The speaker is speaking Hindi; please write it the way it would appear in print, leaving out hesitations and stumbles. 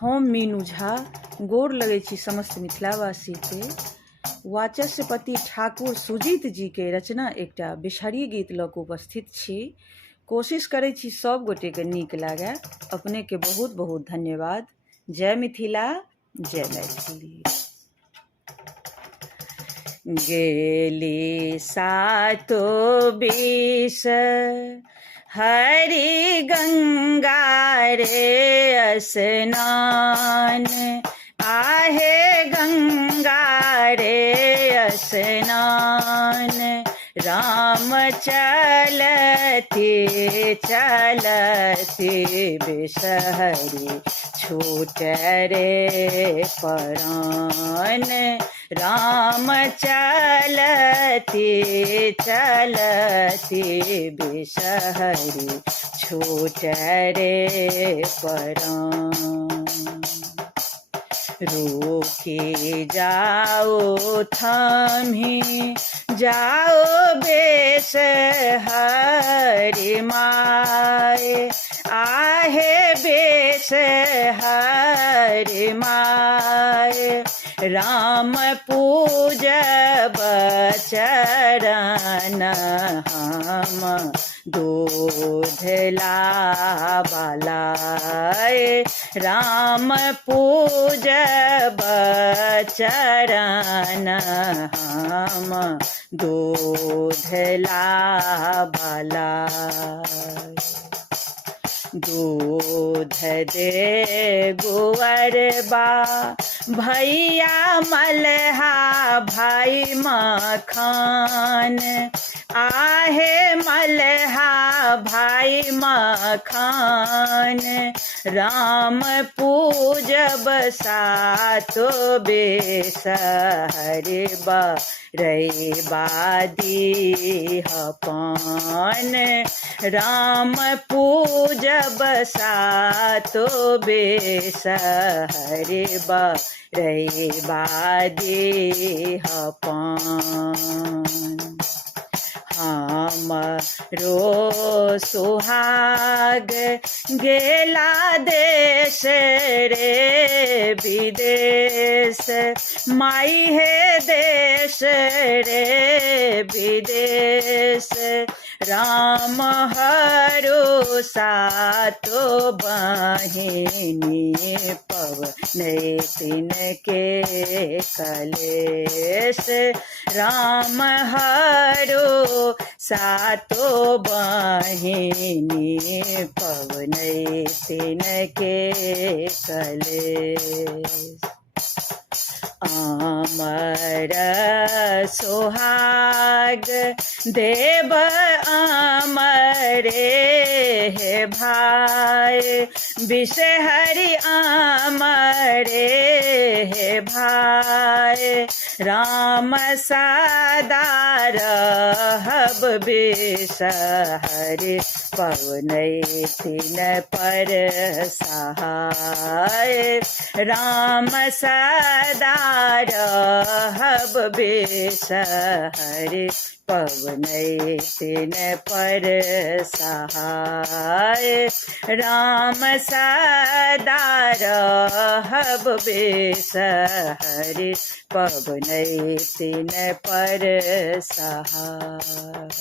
हम मीनू झा गोर लगै छी समस्त मिथिलावासी के। वाचस्पति ठाकुर सुजीत जी के रचना एकटा बिषहरी गीत लऽ कऽ उपस्थित छी। कोशिश करै छी सब गोटे के नीक लागे। अपने के बहुत बहुत धन्यवाद। जय मिथिला, जय मैथिली। गेली सातो विष हरि गंगा रे स्नान, आहे गंगा रे स्नान। राम चलते चलते बिषहरि छूट रे परान। राम चलते चलते बिषहरि छूट रे परान। रोके जाओ थामी जाओ बेस हरि माए, आहे बेस हरि माए। राम पूजब चरण हम दूध लाए। राम पूजब चरण हम दूध लाए। दूध दे गुअरबा भैया मल्हा भाई मखान, आहे मल्हा भाई मखान। राम पूजब सातो बेस हरि रे बादी पान। राम पूजब सातो बेस हरि रे बादी पान। हमरो सुहाग गेला देश रे विदेश, माई हे देश रे विदेश। राम हरो सातो बहिनी पवनै तिनके कलेश। राम हरो सातो बहिनी पवनै तिनके कलेश। अमर सोहाग देव अमरे हे भाई, बिषहरि अमरे हे भाई। राम सदा रहब बिषहरि पवनै तिन पर सहाय। राम सदा रहब बिषहरि पवनै तिन पर सहाय। राम सदा रहब बिषहरि पवनै तिन पर सहाय।